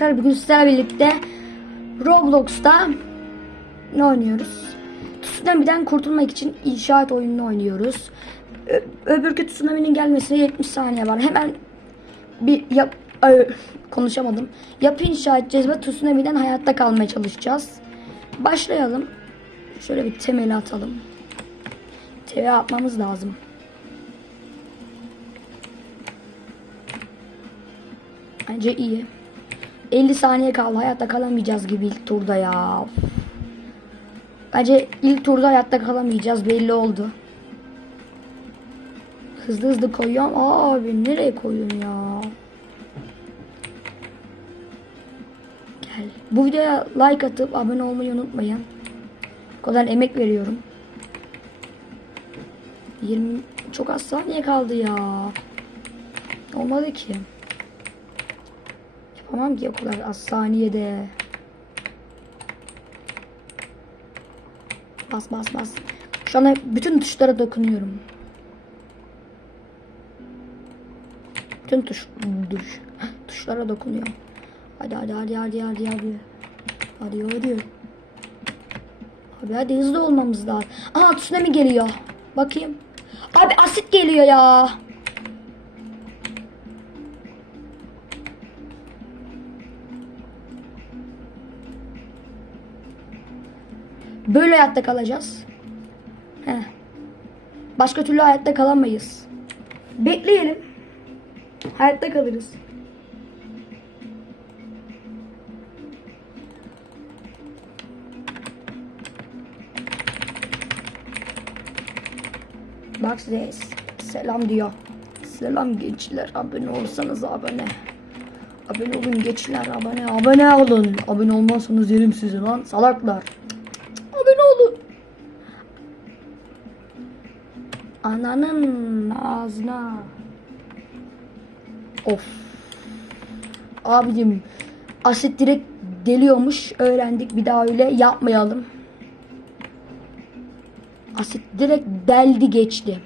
Arkadaşlar bugün sizlerle birlikte Roblox'ta ne oynuyoruz? Tsunami'den kurtulmak için inşaat oyununu oynuyoruz. Ö- öbürkü tsunami'nin gelmesine 70 saniye var. Hemen bir yap Ö, konuşamadım. Yapı inşa edeceğiz ve tsunami'den hayatta kalmaya çalışacağız. Başlayalım. Şöyle bir temeli atalım. TV atmamız lazım. Bence iyi. 50 saniye kaldı. Hayatta kalamayacağız gibi ilk turda ya. Bence ilk turda hayatta kalamayacağız. Belli oldu. Hızlı hızlı koyuyorum. Abi nereye koyuyorum ya? Gel. Bu videoya like atıp abone olmayı unutmayın. O kadar emek veriyorum. 20 çok az saniye kaldı ya. Olmadı ki. Yapamam ki o kadar az saniyede. Bas bas bas. Şu an bütün tuşlara dokunuyorum. Bütün tuş, tuş tuşlara dokunuyorum. Hadi hadi hadi hadi hadi hadi. Hadi hadi. Abi hadi hızlı olmamız lazım. Aha tsunami geliyor. Bakayım. Abi asit geliyor ya. Böyle hayatta kalacağız. Heh. Başka türlü hayatta kalamayız. Bekleyelim. Hayatta kalırız. Bak size selam diyor. Selam gençler abone olsanız abone. Abone olun gençler abone abone olun. Abone olmazsanız yerim sizi lan salaklar. Ananın ağzına. Of. Abicim asit direkt deliyormuş. Öğrendik bir daha öyle yapmayalım. Asit direkt deldi geçti.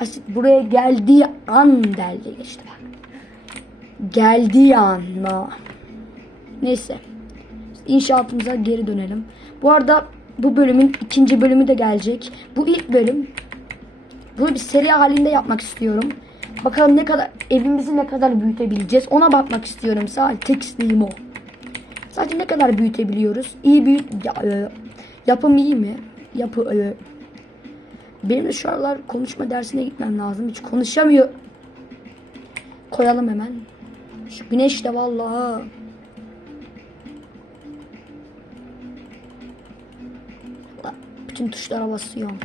Asit buraya geldiği an deldi geçti. Geldiği an? Neyse. İnşaatımıza geri dönelim. Bu arada bu bölümün ikinci bölümü de gelecek. Bu ilk bölüm. Bunu bir seri halinde yapmak istiyorum. Bakalım ne kadar evimizi ne kadar büyütebileceğiz. Ona bakmak istiyorum. Sadece tek isteğim o. Sadece ne kadar büyütebiliyoruz? İyi büyüt ya, e, yapım iyi mi? Yapı e, benim de şu aralar konuşma dersine gitmem lazım. Hiç konuşamıyor. Koyalım hemen. Şu güneş de vallahi. Bütün tuşlara basıyorum.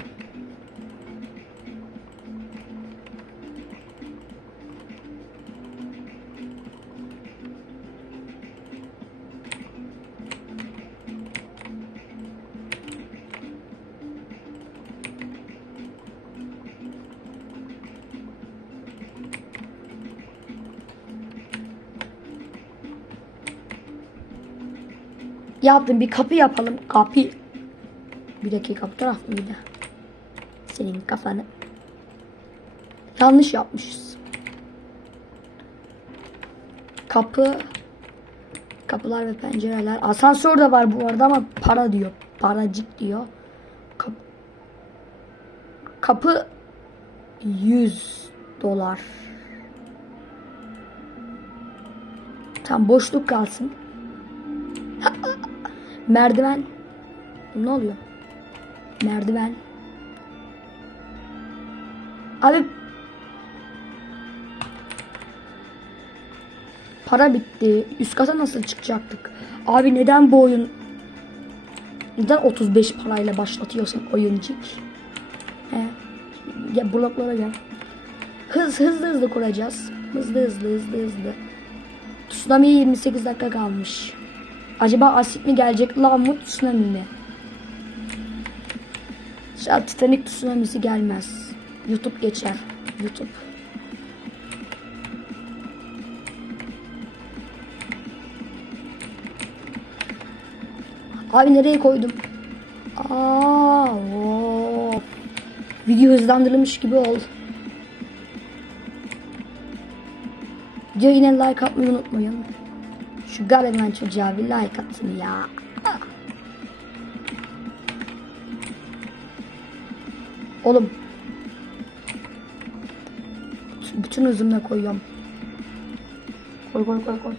Yaptım bir kapı yapalım. Kapı. Bir dakika bu taraf mıydı? Senin kafanı. Yanlış yapmışız. Kapı. Kapılar ve pencereler. Asansör de var bu arada ama para diyor. Paracık diyor. Kapı. Kapı 100 dolar. Tam boşluk kalsın. Merdiven. Ne oluyor? Merdiven. Abi para bitti. Üst kata nasıl çıkacaktık? Abi neden bu oyun neden 35 parayla başlatıyorsun oyuncuk? He. Ya bloklara gel. Hız hızlı hızlı kuracağız. Hızlı hızlı hızlı hızlı. Tsunami'ye 28 dakika kalmış. Acaba asit mi gelecek mı tsunami mi? An Titanic tsunamisi gelmez. YouTube geçer. YouTube. Abi nereye koydum? Aa, of. Video hızlandırılmış gibi ol. Video yine like atmayı unutmayın. Şu gariban çocuğa bir like atın ya. Oğlum. Bütün hızımla koyuyorum. Koy koy koy koy.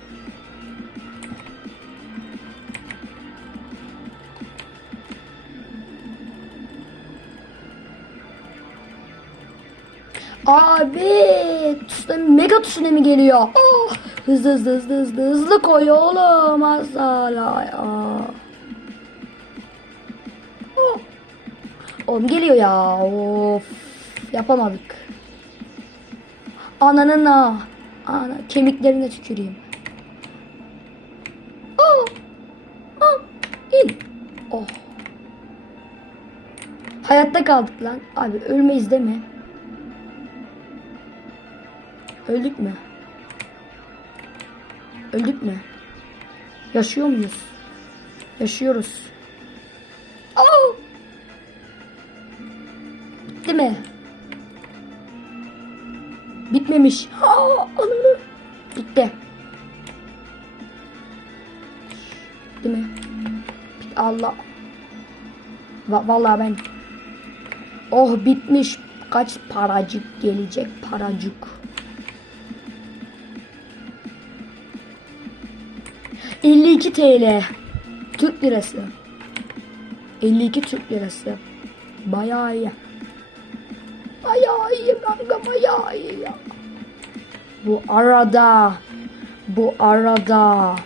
Abi tsunami, mega tsunami geliyor. Oh, hızlı hızlı hızlı hızlı hızlı koy oğlum azala ya. Oğlum geliyor ya. Of. Yapamadık. Ananın ha. Ana kemiklerine tüküreyim. Oh. Oh. İn. Oh. Hayatta kaldık lan. Abi ölmeyiz değil mi? Öldük mü? Öldük mü? Yaşıyor muyuz? Yaşıyoruz. Mi? Bitmemiş. Aa, ananı. Bitti. Bitti mi? Allah. Va vallahi ben. Oh bitmiş. Kaç paracık gelecek paracık. ...52 TL... ...Türk lirası... ...52 Türk lirası... ...bayağı iyi... ...bayağı iyi kanka bayağı iyi ya... ...bu arada... ...bu arada...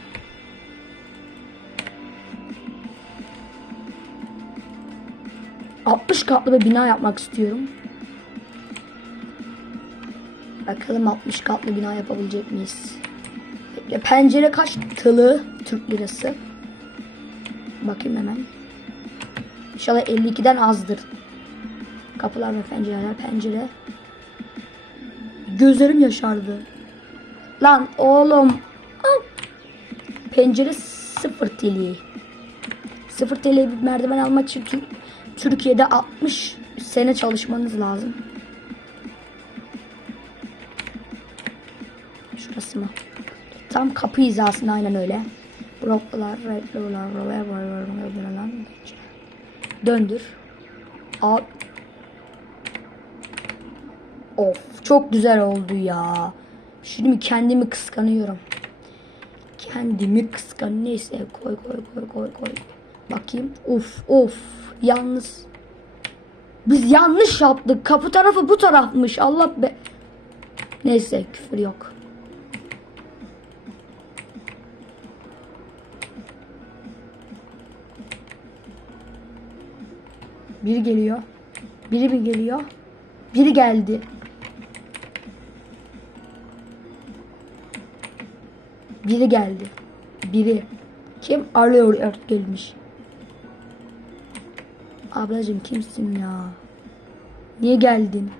...60 katlı bir bina yapmak istiyorum... ...bakalım 60 katlı bina yapabilecek miyiz... Ya pencere kaç tılı Türk lirası? Bakayım hemen. İnşallah 52'den azdır. Kapılar ve pencereler pencere. Gözlerim yaşardı. Lan oğlum. Pencere 0 TL. 0 TL bir merdiven almak için Tür- Türkiye'de 60 sene çalışmanız lazım. Şurası mı? Tam kapı hizasında aynen öyle. Bloklar, renkler, Döndür. Al. Of çok güzel oldu ya. Şimdi kendimi kıskanıyorum. Kendimi kıskan neyse koy koy koy koy koy. Bakayım. Of of. Yalnız biz yanlış yaptık. Kapı tarafı bu tarafmış. Allah be. Neyse küfür yok. Biri geliyor. Biri mi geliyor? Biri geldi. Biri geldi. Biri. Kim arıyor artık gelmiş. Ablacım kimsin ya? Niye geldin?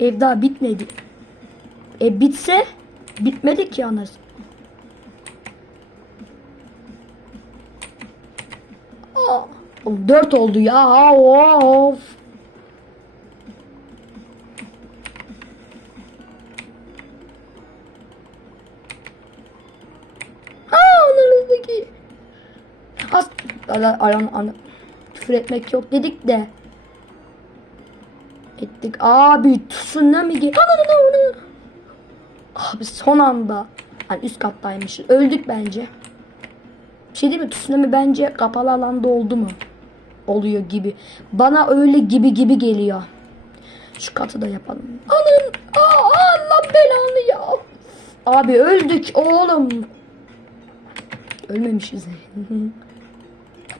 Ev daha bitmedi. E bitse bitmedi ki anasını. Aa, oğlum dört oldu ya. Of. Aran ana küfür etmek yok dedik de. Ettik. Abi tsunami ge. Abi son anda. Hani üst kattaymışız. Öldük bence. Bir şey değil mi? Tsunami bence kapalı alanda oldu mu? Oluyor gibi. Bana öyle gibi gibi geliyor. Şu katı da yapalım. Anam. Aa, Allah belanı ya. Abi öldük oğlum. Ölmemişiz.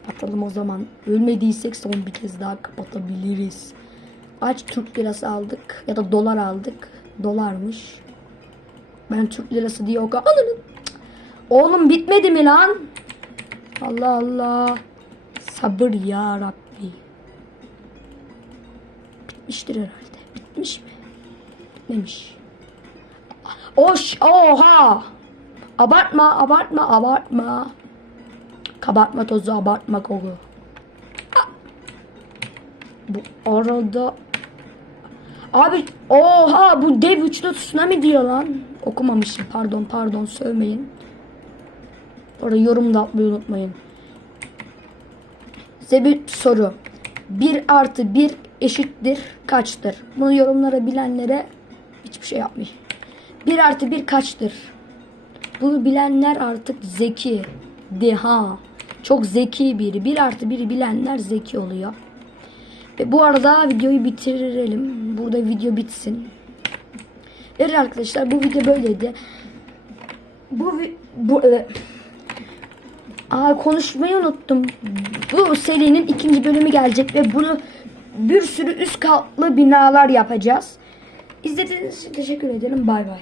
Kapatalım o zaman. Ölmediysek son bir kez daha kapatabiliriz. Aç Türk lirası aldık. Ya da dolar aldık. Dolarmış. Ben Türk lirası diye o kadar... Oğlum bitmedi mi lan? Allah Allah. Sabır ya Rabbi. Bitmiştir herhalde. Bitmiş mi? Bitmemiş. Oş, oha. Abartma, abartma, abartma. Kabartma tozu, abartma koku. Ah. Bu arada... Abi, oha bu dev üçlü tsunami diyor lan. Okumamışım, pardon, pardon, sövmeyin. Orada yorum da atmayı unutmayın. Size bir soru. 1 artı 1 eşittir kaçtır? Bunu yorumlara bilenlere hiçbir şey yapmayın. 1 artı 1 kaçtır? Bunu bilenler artık zeki. Deha. Çok zeki biri. 1 artı 1'i bilenler zeki oluyor. Ve bu arada videoyu bitirelim. Burada video bitsin. Evet arkadaşlar bu video böyleydi. Bu bu e, Aa konuşmayı unuttum. Bu serinin ikinci bölümü gelecek ve bunu bir sürü üst katlı binalar yapacağız. İzlediğiniz için teşekkür ederim. Bay bay.